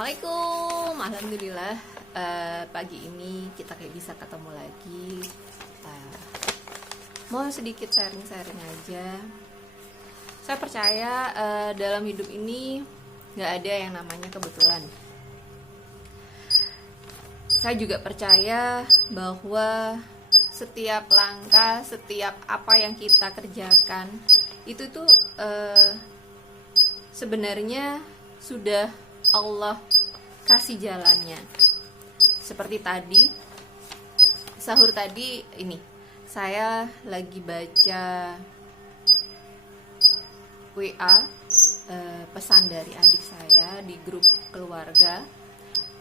Assalamualaikum, alhamdulillah pagi ini kita kayak bisa ketemu lagi. Mau sedikit sharing-sharing aja. Saya percaya dalam hidup ini nggak ada yang namanya kebetulan. Saya juga percaya bahwa setiap langkah, setiap apa yang kita kerjakan itu tuh sebenarnya sudah Allah kasih jalannya. Seperti tadi sahur tadi ini saya lagi baca WA pesan dari adik saya di grup keluarga.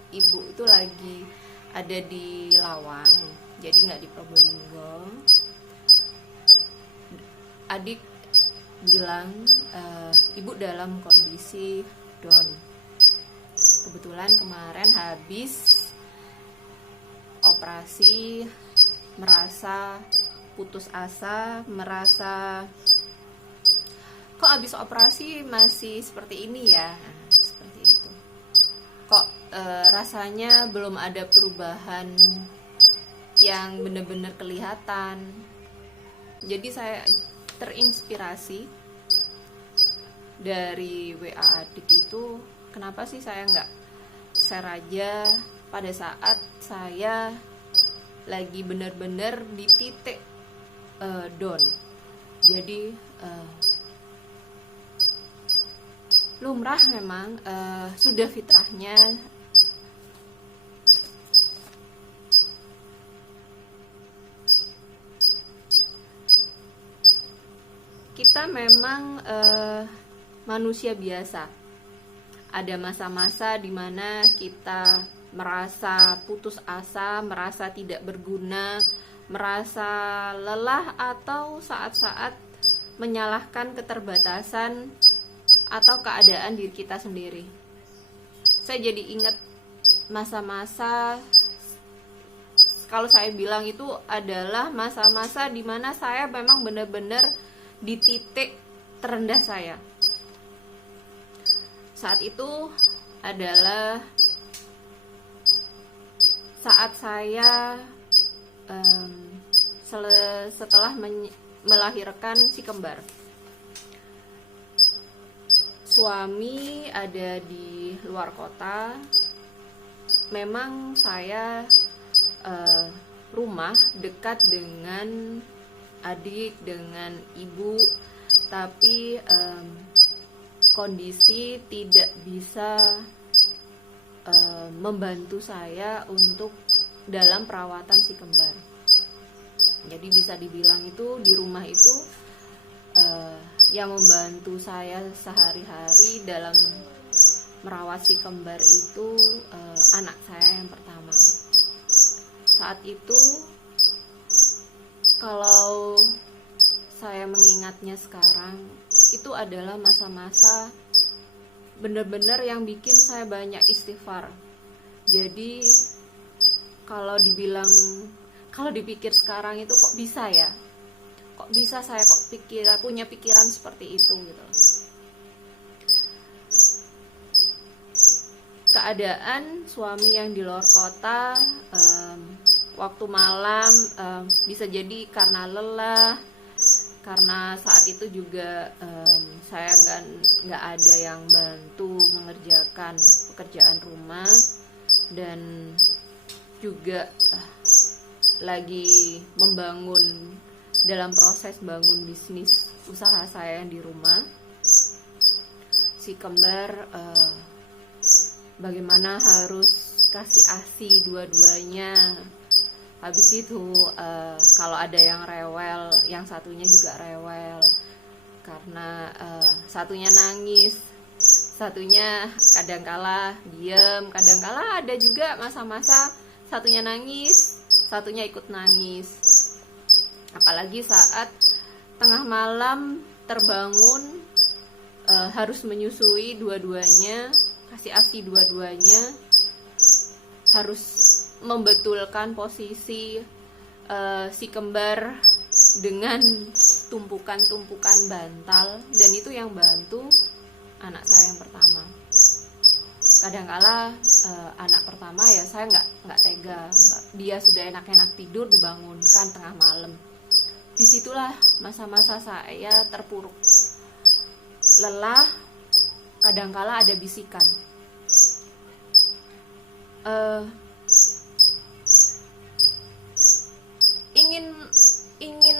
Ibu itu lagi ada di Lawang, jadi nggak di Probolinggo. Adik bilang ibu dalam kondisi down. Kebetulan kemarin habis operasi, merasa putus asa, merasa kok habis operasi masih seperti ini ya, seperti itu. Kok rasanya belum ada perubahan yang benar-benar kelihatan. Jadi saya terinspirasi dari WA adik itu. Kenapa sih saya nggak share aja pada saat saya lagi benar-benar di titik down. Jadi lumrah memang, sudah fitrahnya kita memang manusia biasa. Ada masa-masa di mana kita merasa putus asa, merasa tidak berguna, merasa lelah, atau saat-saat menyalahkan keterbatasan atau keadaan diri kita sendiri. Saya jadi ingat masa-masa, kalau saya bilang itu adalah masa-masa di mana saya memang benar-benar di titik terendah saya. Saat itu adalah saat saya setelah melahirkan si kembar. Suami ada di luar kota. Memang saya rumah dekat dengan adik, dengan ibu, tapi kondisi tidak bisa membantu saya untuk dalam perawatan si kembar. Jadi bisa dibilang itu di rumah itu yang membantu saya sehari-hari dalam merawat si kembar itu anak saya yang pertama. Saat itu kalau saya mengingatnya sekarang, itu adalah masa-masa benar-benar yang bikin saya banyak istighfar. Jadi kalau dipikir sekarang itu kok bisa ya? Kok bisa saya punya pikiran seperti itu gitu. Keadaan suami yang di luar kota, waktu malam, bisa jadi karena lelah, karena saat itu juga saya nggak ada yang bantu mengerjakan pekerjaan rumah, dan juga lagi dalam proses bangun bisnis usaha saya yang di rumah. Si kembar bagaimana harus kasih ASI dua-duanya. Habis itu kalau ada yang rewel, yang satunya juga rewel karena satunya nangis, satunya kadangkala diem, kadangkala ada juga masa-masa satunya nangis, satunya ikut nangis. Apalagi saat tengah malam terbangun, harus menyusui dua-duanya, kasih ASI dua-duanya, harus membetulkan posisi si kembar dengan tumpukan-tumpukan bantal, dan itu yang bantu anak saya yang pertama. kadangkala anak pertama ya saya nggak tega, dia sudah enak-enak tidur dibangunkan tengah malam. Disitulah masa-masa saya terpuruk, lelah, kadangkala ada bisikan, ingin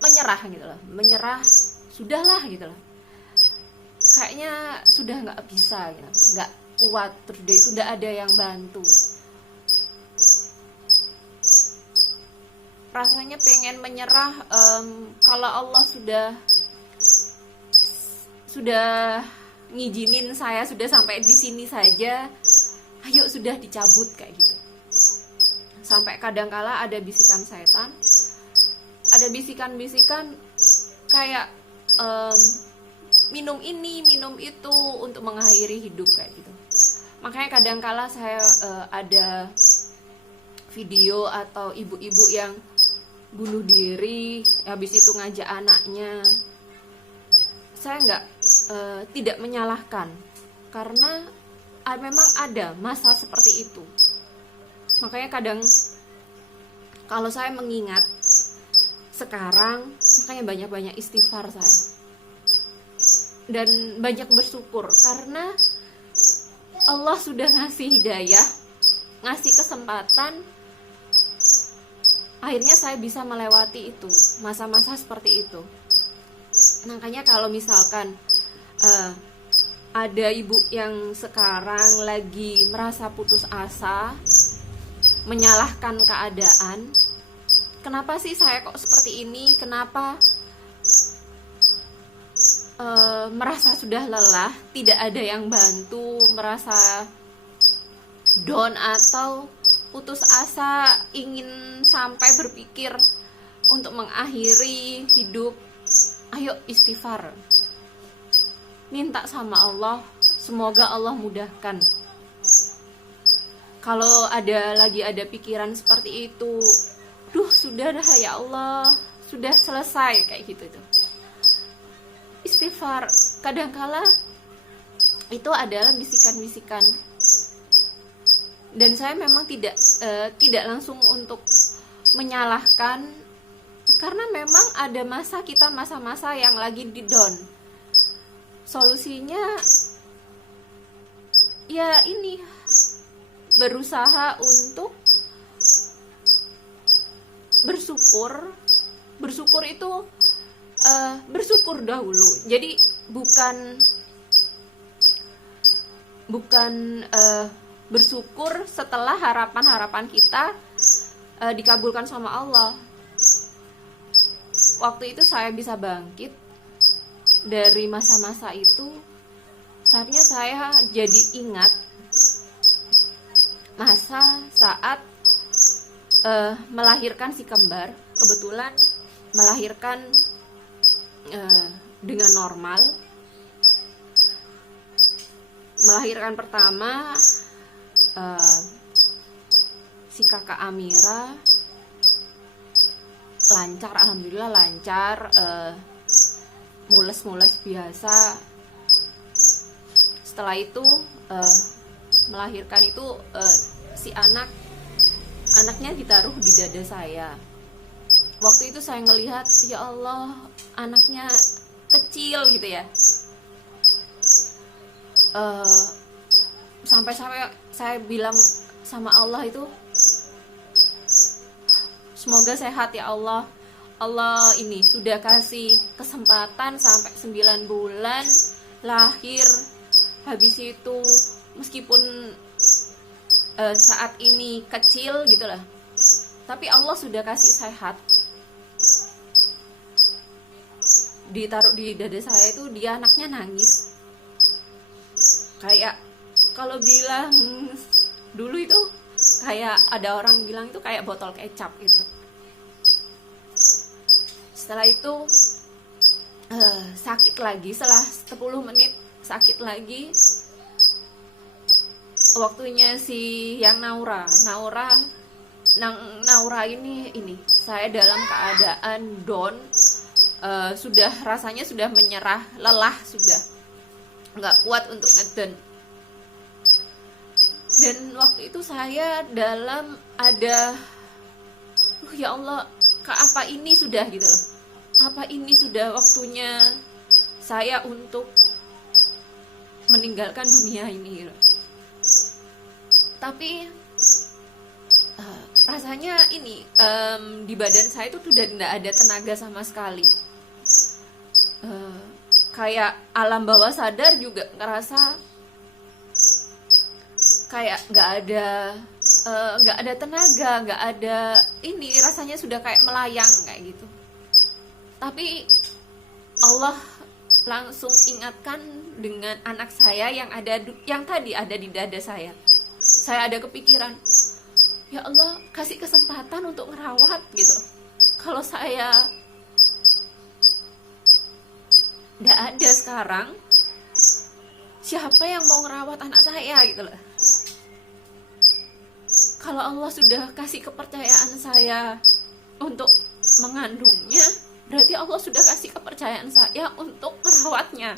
menyerah gitu loh, menyerah, sudahlah gitu loh, kayaknya sudah nggak bisa gitu, nggak kuat, terus dia itu udah ada yang bantu, rasanya pengen menyerah. Kalau Allah sudah ngizinin saya sudah sampai di sini saja, ayo sudah dicabut kayak gitu. Sampai kadangkala ada bisikan setan, ada bisikan-bisikan kayak minum ini, minum itu untuk mengakhiri hidup kayak gitu. Makanya kadangkala saya ada video atau ibu-ibu yang bunuh diri, habis itu ngajak anaknya. Saya tidak menyalahkan, karena memang ada masa seperti itu. Makanya kadang kalau saya mengingat sekarang, makanya banyak-banyak istighfar saya, dan banyak bersyukur karena Allah sudah ngasih hidayah, ngasih kesempatan, akhirnya saya bisa melewati itu, masa-masa seperti itu. Makanya kalau misalkan ada ibu yang sekarang lagi merasa putus asa, menyalahkan keadaan, kenapa sih saya kok seperti ini, kenapa merasa sudah lelah, tidak ada yang bantu, merasa down atau putus asa, ingin sampai berpikir untuk mengakhiri hidup, ayo istighfar, minta sama Allah, semoga Allah mudahkan. Kalau lagi ada pikiran seperti itu, sudah dah ya Allah, sudah selesai kayak gitu tuh. Istighfar kadangkala itu adalah bisikan-bisikan, dan saya memang tidak langsung untuk menyalahkan, karena memang ada masa-masa yang lagi di down. Solusinya ya ini, berusaha untuk bersyukur itu bersyukur dahulu. Jadi bukan bersyukur setelah harapan kita dikabulkan sama Allah. Waktu itu saya bisa bangkit dari masa-masa itu, saatnya saya jadi ingat masa saat melahirkan si kembar. Kebetulan melahirkan dengan normal. Melahirkan pertama si kakak Amira lancar, alhamdulillah lancar, mules biasa. Setelah itu melahirkan itu si anaknya ditaruh di dada saya. Waktu itu saya ngelihat, ya Allah, anaknya kecil gitu ya. Sampai saya bilang sama Allah itu, semoga sehat ya Allah. Allah ini sudah kasih kesempatan sampai 9 bulan lahir. Habis itu meskipun saat ini kecil gitulah, tapi Allah sudah kasih sehat. Ditaruh di dada saya itu, dia anaknya nangis. Kayak kalau bilang dulu itu kayak ada orang bilang itu kayak botol kecap gitu. Setelah itu sakit lagi, setelah 10 menit sakit lagi. Waktunya si yang Naura ini saya dalam keadaan down, rasanya sudah menyerah, lelah, sudah nggak kuat untuk ngeden. Dan waktu itu saya dalam ada ya Allah, apa ini sudah gitu loh, apa ini sudah waktunya saya untuk meninggalkan dunia ini gitu. Tapi rasanya ini di badan saya itu sudah tidak ada tenaga sama sekali. Kayak alam bawah sadar juga ngerasa kayak nggak ada tenaga, nggak ada ini, rasanya sudah kayak melayang kayak gitu. Tapi Allah langsung ingatkan dengan anak saya yang tadi ada di dada saya. Saya ada kepikiran, ya Allah kasih kesempatan untuk ngerawat gitu. Kalau saya nggak ada sekarang, siapa yang mau ngerawat anak saya gitu loh. Kalau Allah sudah kasih kepercayaan saya untuk mengandungnya, berarti Allah sudah kasih kepercayaan saya untuk merawatnya.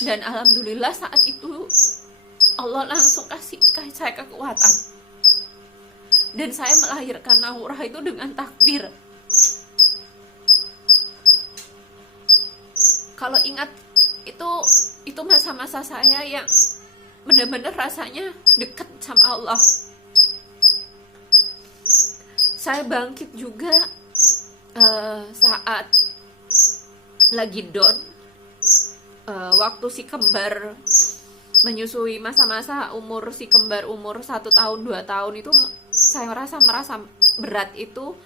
Dan alhamdulillah saat itu Allah langsung kasih saya kekuatan. Dan saya melahirkan Naurah itu dengan takbir. Kalau ingat itu masa-masa saya yang benar-benar rasanya dekat sama Allah. Saya bangkit juga saat lagi down, waktu si kembar menyusui, masa-masa umur si kembar umur 1 tahun 2 tahun itu saya merasa berat itu.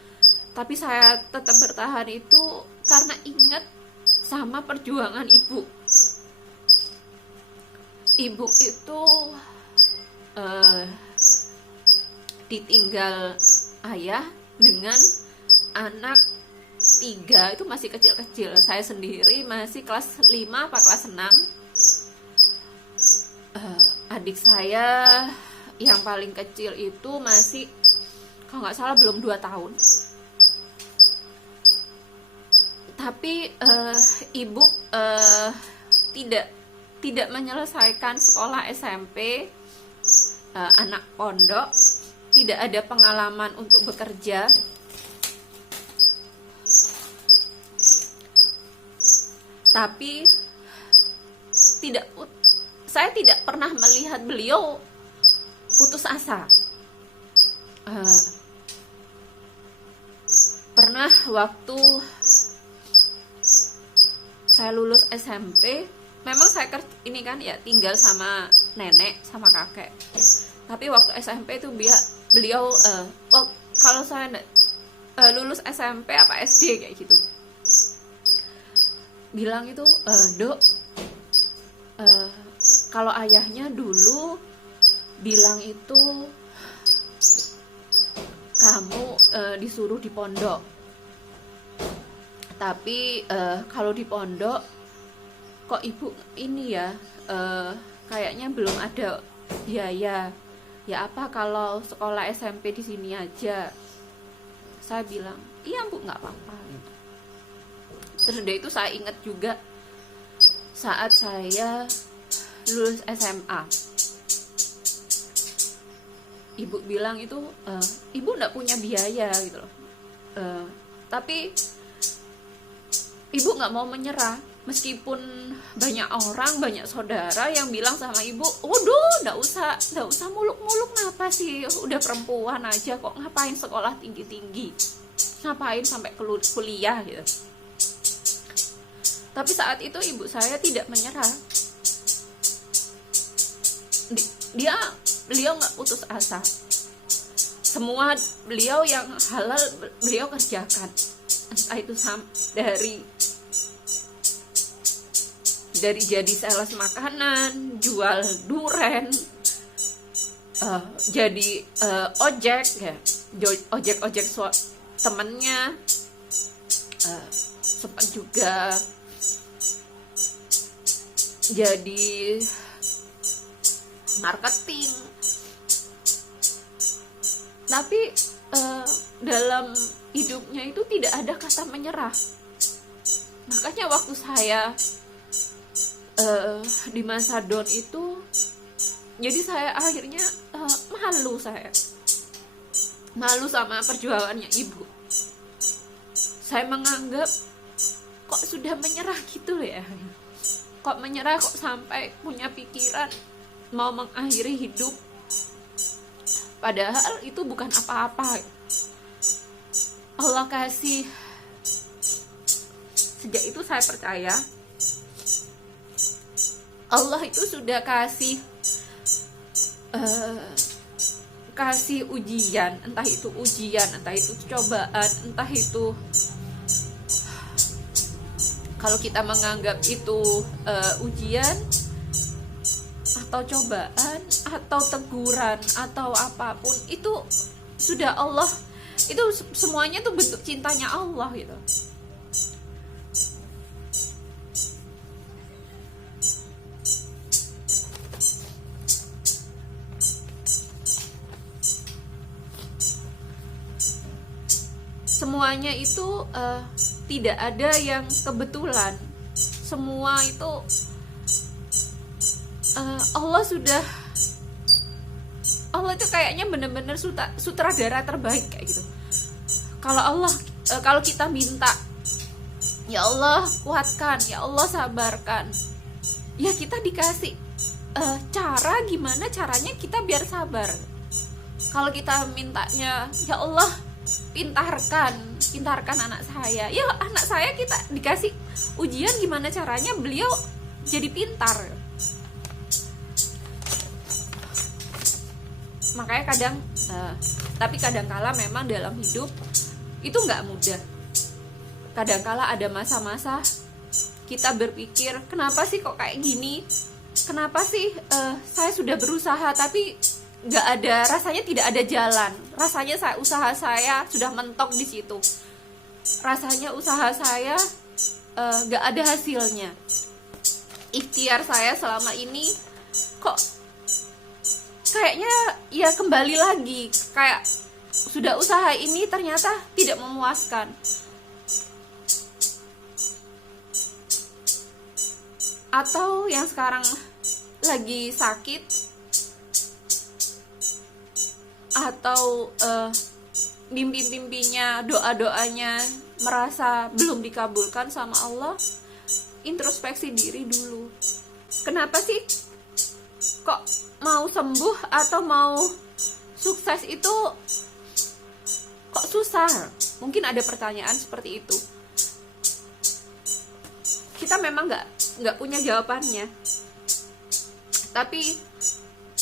Tapi saya tetap bertahan itu karena ingat sama perjuangan ibu. Ibu itu ditinggal ayah dengan anak 3, itu masih kecil-kecil. Saya sendiri masih kelas 5 apa kelas 6. Adik saya yang paling kecil itu masih, kalau nggak salah belum 2 tahun. Tapi ibu tidak menyelesaikan sekolah SMP, anak pondok, tidak ada pengalaman untuk bekerja. Tapi saya tidak pernah melihat beliau putus asa. Pernah waktu saya lulus SMP, memang saya ini kan ya tinggal sama nenek sama kakek. Tapi waktu SMP itu beliau kalau saya lulus SMP apa SD kayak gitu, bilang itu, Dok, kalau ayahnya dulu bilang itu kamu disuruh di pondok, tapi kalau di pondok kok ibu ini ya kayaknya belum ada biaya. Ya apa kalau sekolah SMP di sini aja? Saya bilang, iya Bu, nggak apa-apa. Terus dari itu saya ingat juga saat saya lulus SMA, ibu bilang itu, ibu nggak punya biaya gitu loh, tapi ibu nggak mau menyerah. Meskipun banyak orang, banyak saudara yang bilang sama ibu, waduh, nggak usah muluk-muluk, kenapa sih, udah perempuan aja kok, ngapain sekolah tinggi-tinggi, ngapain sampai kuliah gitu. Tapi saat itu ibu saya tidak menyerah. Beliau nggak putus asa. Semua beliau yang halal beliau kerjakan, entah itu dari jadi sales makanan, jual duren, jadi ojek ya, ojek temennya, sempat juga jadi marketing. Tapi dalam hidupnya itu tidak ada kata menyerah. Makanya waktu saya di masa down itu, jadi saya akhirnya malu sama perjuangannya ibu. Saya menganggap kok sudah menyerah gitu ya, kok menyerah, kok sampai punya pikiran mau mengakhiri hidup, padahal itu bukan apa-apa. Allah kasih. Sejak itu saya percaya Allah itu sudah kasih ujian, entah itu cobaan, entah itu kalau kita menganggap itu ujian atau cobaan atau teguran atau apapun, itu sudah Allah, itu semuanya tuh bentuk cintanya Allah gitu. Semuanya itu tidak ada yang kebetulan. Semua itu Allah itu kayaknya benar-benar sutradara terbaik kayak gitu. Kalau kita minta, ya Allah kuatkan, ya Allah sabarkan, ya kita dikasih cara, gimana caranya kita biar sabar. Kalau kita mintanya, ya Allah pintarkan anak saya, ya anak saya kita dikasih ujian, gimana caranya beliau jadi pintar. Makanya tapi kadangkala memang dalam hidup itu nggak mudah. Kadangkala ada masa-masa kita berpikir, kenapa sih kok kayak gini, kenapa sih saya sudah berusaha tapi nggak ada, rasanya tidak ada jalan, rasanya usaha saya sudah mentok di situ, rasanya usaha saya nggak ada hasilnya, ikhtiar saya selama ini kok kayaknya ya kembali lagi, kayak sudah usaha ini ternyata tidak memuaskan. Atau yang sekarang lagi sakit, atau mimpi-mimpinya, doa-doanya merasa belum dikabulkan sama Allah, introspeksi diri dulu. Kenapa sih kok mau sembuh atau mau sukses itu kok susah? Mungkin ada pertanyaan seperti itu. Kita memang nggak punya jawabannya, tapi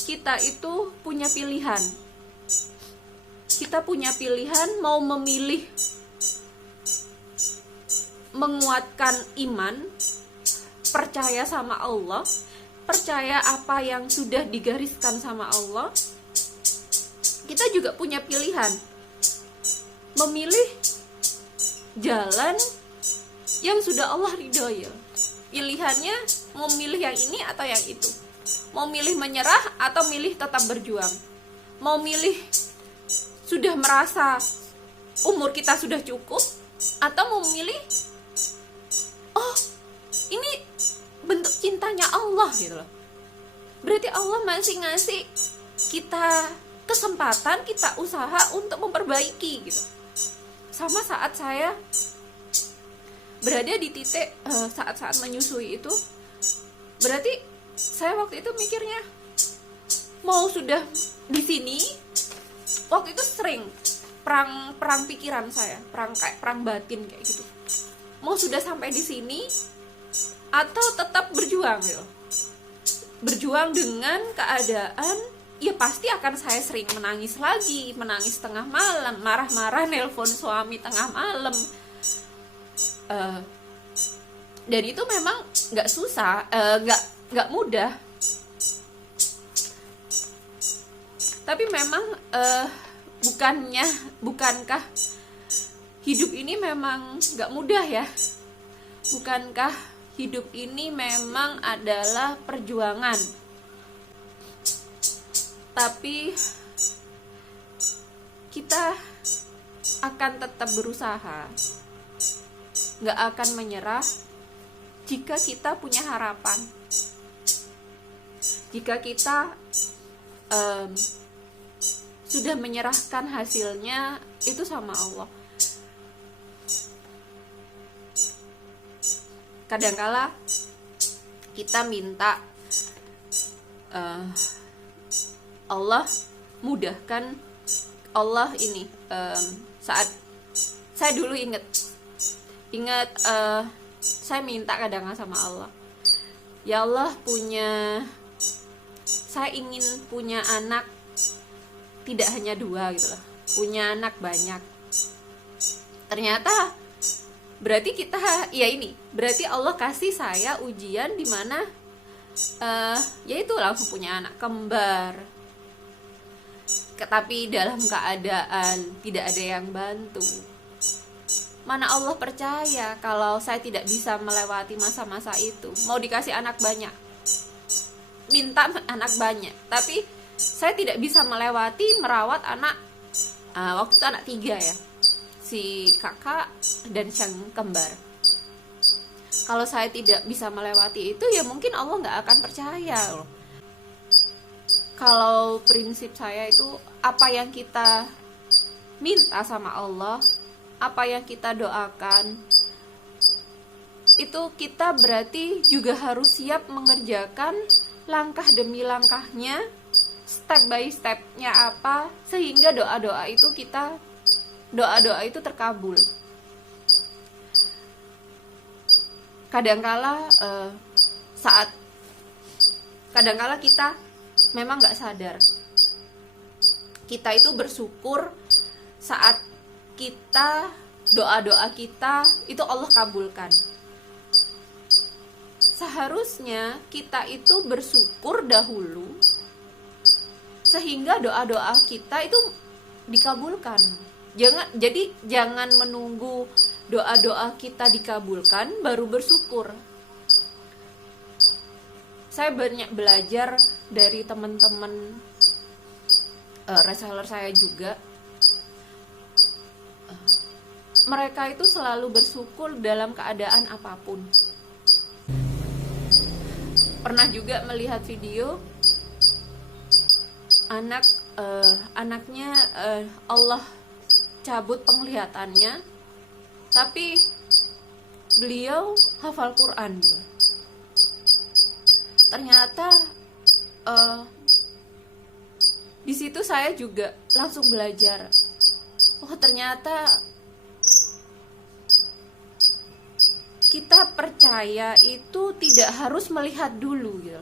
kita itu punya pilihan. Kita punya pilihan mau memilih menguatkan iman, percaya sama Allah, percaya apa yang sudah digariskan sama Allah. Kita juga punya pilihan memilih jalan yang sudah Allah ridhoi. Pilihannya mau milih yang ini atau yang itu, mau milih menyerah atau milih tetap berjuang, mau milih sudah merasa umur kita sudah cukup, atau mau memilih, oh ini bentuk cintanya Allah gitu loh. Berarti Allah masih ngasih kita kesempatan, kita usaha untuk memperbaiki gitu. Sama saat saya berada di titik saat-saat menyusui itu, berarti saya waktu itu mikirnya, mau sudah di sini. Waktu itu sering perang pikiran saya, perang batin kayak gitu. Mau sudah sampai di sini atau tetap berjuang gitu. Berjuang dengan keadaan, ya pasti akan saya sering menangis lagi, menangis tengah malam, marah-marah nelpon suami tengah malam. Dan itu memang nggak susah, nggak mudah. Tapi memang bukankah hidup ini memang nggak mudah ya? Bukankah hidup ini memang adalah perjuangan? Tapi kita akan tetap berusaha, nggak akan menyerah, jika kita punya harapan, jika kita sudah menyerahkan hasilnya itu sama Allah. Kadangkala kita minta Allah mudahkan, Allah ini saat saya dulu ingat saya minta kadang-kadang sama Allah, ya Allah, saya ingin punya anak tidak hanya 2 gitu loh, punya anak banyak. Ternyata berarti berarti Allah kasih saya ujian di mana yaitu langsung punya anak kembar, tapi dalam keadaan tidak ada yang bantu. Mana Allah percaya kalau saya tidak bisa melewati masa-masa itu. Mau dikasih anak banyak, minta anak banyak, tapi saya tidak bisa melewati merawat anak, waktu itu anak 3 ya, si kakak dan sang kembar. Kalau saya tidak bisa melewati itu, ya mungkin Allah nggak akan percaya loh. Kalau prinsip saya itu, apa yang kita minta sama Allah, apa yang kita doakan, itu kita berarti juga harus siap mengerjakan langkah demi langkahnya, step by stepnya apa, sehingga doa-doa itu terkabul. Kadangkala kita memang nggak sadar, kita itu bersyukur saat kita doa-doa kita itu Allah kabulkan. Seharusnya kita itu bersyukur dahulu sehingga doa-doa kita itu dikabulkan. Jangan menunggu doa-doa kita dikabulkan baru bersyukur. Saya banyak belajar dari teman-teman reseller saya juga. Mereka itu selalu bersyukur dalam keadaan apapun. Pernah juga melihat video anaknya Allah cabut penglihatannya, tapi beliau hafal Quran. Ternyata di situ saya juga langsung belajar. Oh, ternyata kita percaya itu tidak harus melihat dulu gitu.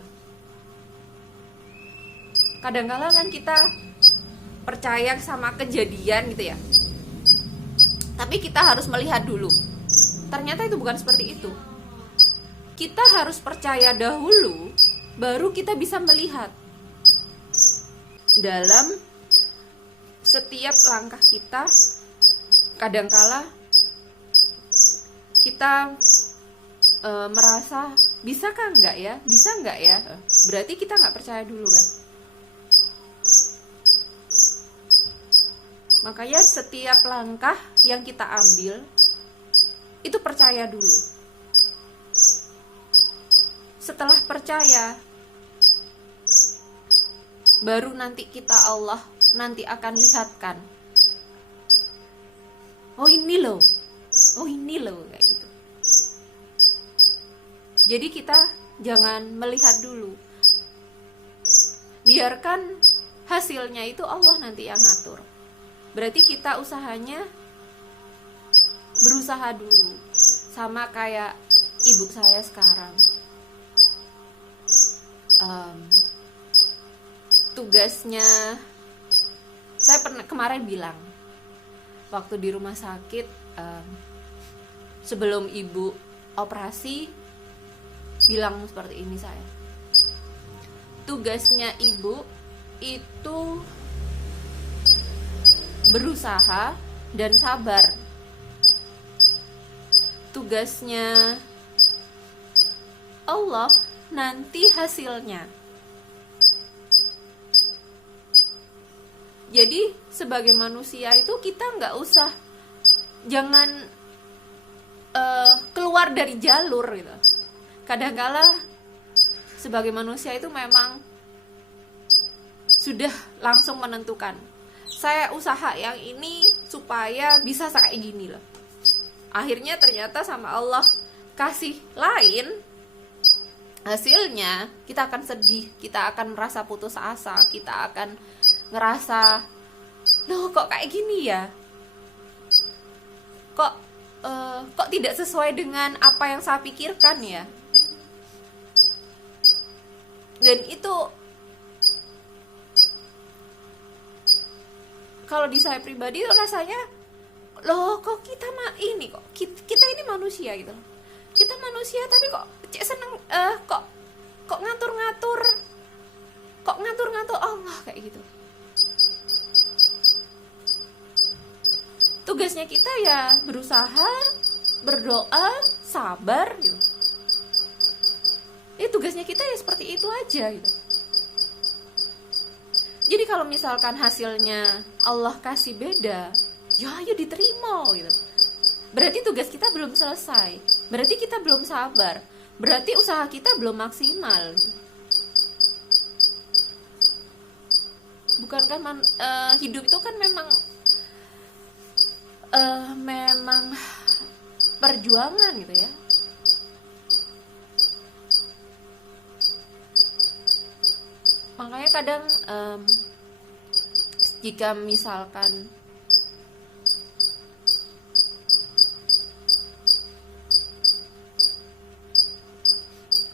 Kadang-kadang kan kita percaya sama kejadian gitu ya, tapi kita harus melihat dulu. Ternyata itu bukan seperti itu. Kita harus percaya dahulu, baru kita bisa melihat. Dalam setiap langkah kita, kadangkala kita merasa bisakah enggak ya, bisa enggak ya, berarti kita nggak percaya dulu kan. Makanya setiap langkah yang kita ambil itu percaya dulu. Setelah percaya, baru nanti Allah nanti akan lihatkan, oh ini loh kayak gitu. Jadi kita jangan melihat dulu, biarkan hasilnya itu Allah nanti yang ngatur. Berarti kita berusaha dulu. Sama kayak ibu saya sekarang, tugasnya, saya kemarin bilang waktu di rumah sakit, sebelum ibu operasi, bilang seperti ini saya, tugasnya ibu itu berusaha dan sabar. Tugasnya Allah nanti hasilnya. Jadi sebagai manusia itu kita jangan keluar dari jalur gitu. kadangkala sebagai manusia itu memang sudah langsung menentukan, saya usaha yang ini supaya bisa kayak gini loh. Akhirnya ternyata sama Allah kasih lain, hasilnya kita akan sedih, kita akan merasa putus asa, kita akan ngerasa, loh kok kayak gini ya, kok tidak sesuai dengan apa yang saya pikirkan ya. Dan itu kalau di saya pribadi itu rasanya, loh kok kita ini kok kita ini manusia gitu. Kita manusia tapi kok seneng kok ngatur-ngatur Allah kayak gitu. Tugasnya kita ya berusaha, berdoa, sabar gitu. Ya tugasnya kita ya seperti itu aja gitu. Jadi kalau misalkan hasilnya Allah kasih beda, ya ayo diterima gitu. Berarti tugas kita belum selesai, berarti kita belum sabar, berarti usaha kita belum maksimal. Bukankah hidup itu kan memang perjuangan gitu ya. Makanya kadang jika misalkan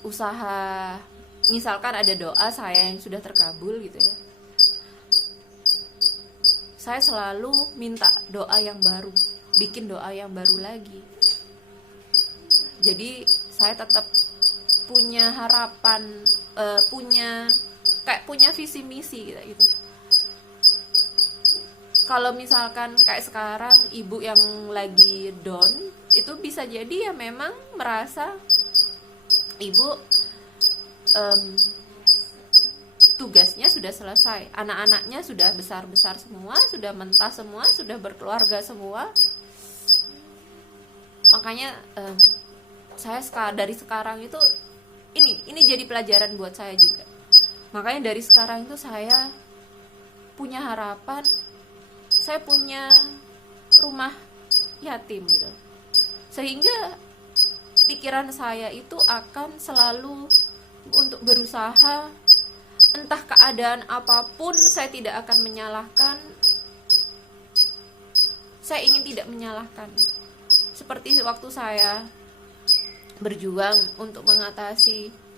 usaha, misalkan ada doa saya yang sudah terkabul gitu ya, saya selalu minta doa yang baru, bikin doa yang baru lagi. Jadi saya tetap punya harapan, punya visi misi gitu. Kalau misalkan kayak sekarang ibu yang lagi down, itu bisa jadi ya memang merasa ibu tugasnya sudah selesai, anak-anaknya sudah besar-besar semua, sudah mentas semua, sudah berkeluarga semua. Makanya saya dari sekarang itu ini jadi pelajaran buat saya juga. Makanya dari sekarang itu saya punya harapan, saya punya rumah yatim gitu. Sehingga pikiran saya itu akan selalu untuk berusaha, entah keadaan apapun saya tidak akan menyalahkan. Saya ingin tidak menyalahkan. Seperti waktu saya berjuang untuk mengatasi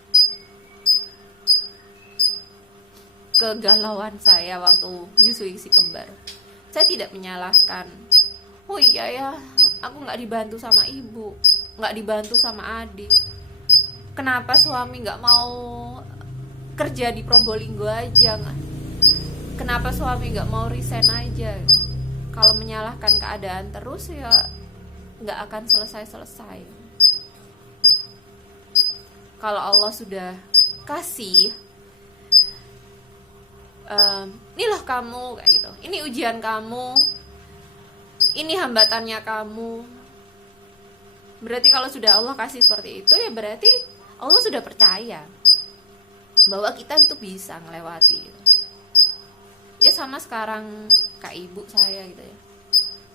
kegalauan saya waktu menyusui si kembar, saya tidak menyalahkan. Oh iya ya, aku gak dibantu sama ibu, gak dibantu sama adik. Kenapa suami gak mau kerja di Probolinggo aja? Kenapa suami gak mau resign aja? Kalau menyalahkan keadaan terus ya gak akan selesai-selesai. Kalau Allah sudah kasih, ini loh kamu kayak gitu, ini ujian kamu, ini hambatannya kamu. Berarti kalau sudah Allah kasih seperti itu, ya berarti Allah sudah percaya bahwa kita itu bisa ngelewati gitu. Ya sama sekarang kayak ibu saya gitu ya,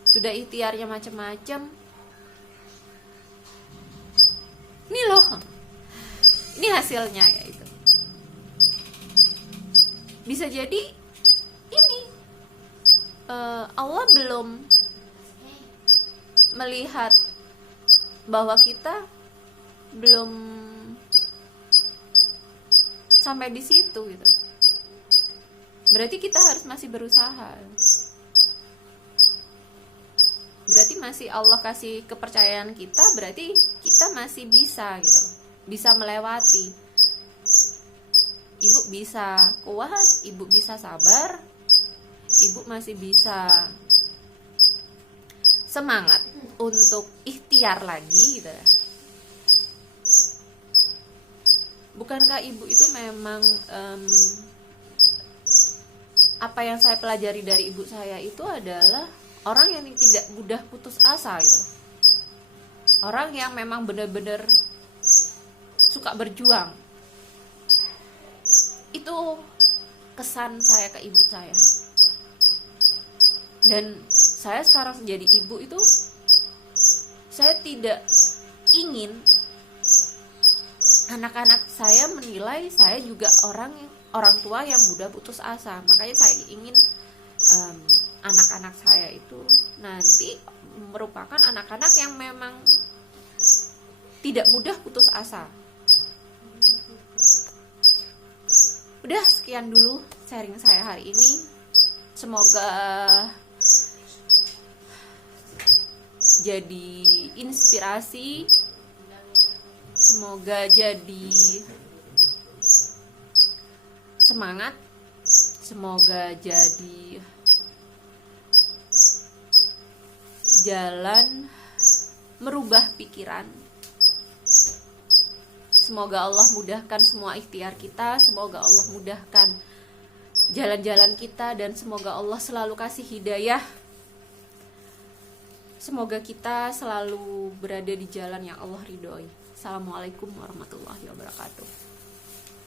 sudah ikhtiarnya macam-macam. Ini loh, ini hasilnya kayak gitu. Bisa jadi ini Allah belum melihat bahwa kita belum sampai di situ gitu. Berarti kita harus masih berusaha. Berarti masih Allah kasih kepercayaan kita, berarti kita masih bisa gitu, bisa melewati. Ibu bisa kuat, ibu bisa sabar, ibu masih bisa semangat untuk ikhtiar lagi gitu ya. Bukankah ibu itu memang apa yang saya pelajari dari ibu saya itu adalah orang yang tidak mudah putus asa gitu. Orang yang memang benar-benar suka berjuang. Itu kesan saya ke ibu saya. Dan saya sekarang menjadi ibu itu, saya tidak ingin anak-anak saya menilai saya juga orang tua yang mudah putus asa. Makanya saya ingin anak-anak saya itu nanti merupakan anak-anak yang memang tidak mudah putus asa. Udah, sekian dulu sharing saya hari ini. Semoga jadi inspirasi, semoga jadi semangat, semoga jadi jalan merubah pikiran. Semoga Allah mudahkan semua ikhtiar kita, semoga Allah mudahkan jalan-jalan kita, dan semoga Allah selalu kasih hidayah. Semoga kita selalu berada di jalan yang Allah ridhoi. Assalamualaikum warahmatullahi wabarakatuh.